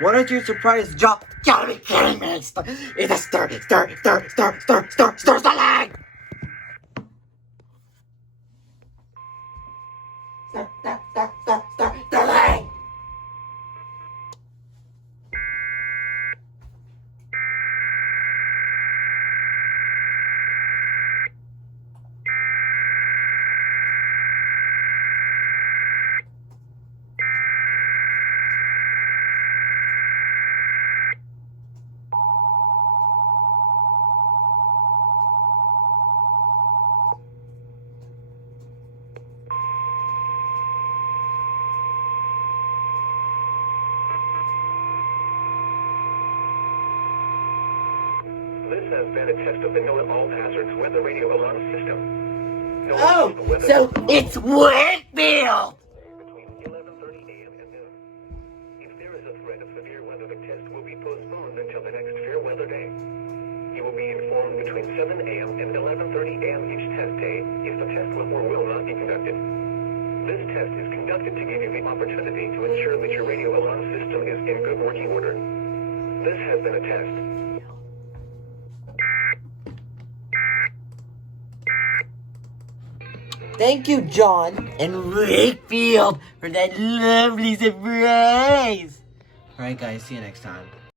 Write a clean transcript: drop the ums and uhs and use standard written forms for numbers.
What is your surprise job? Gotta be kidding me! It's a stir selling! Selling! This has been a test of the Know It All Hazards weather radio alarm system. Oh, so it's Wakefield! Between 11:30 a.m. and noon. If there is a threat of severe weather, the test will be postponed until the next fair weather day. You will be informed between 7 a.m. and 11:30 a.m. each test day if the test will or will not be conducted. This test is conducted to give you the opportunity to ensure that your radio alarm system is in good working order. This has been a test. Thank you, John and Wakefield, for that lovely surprise! Alright guys, see you next time.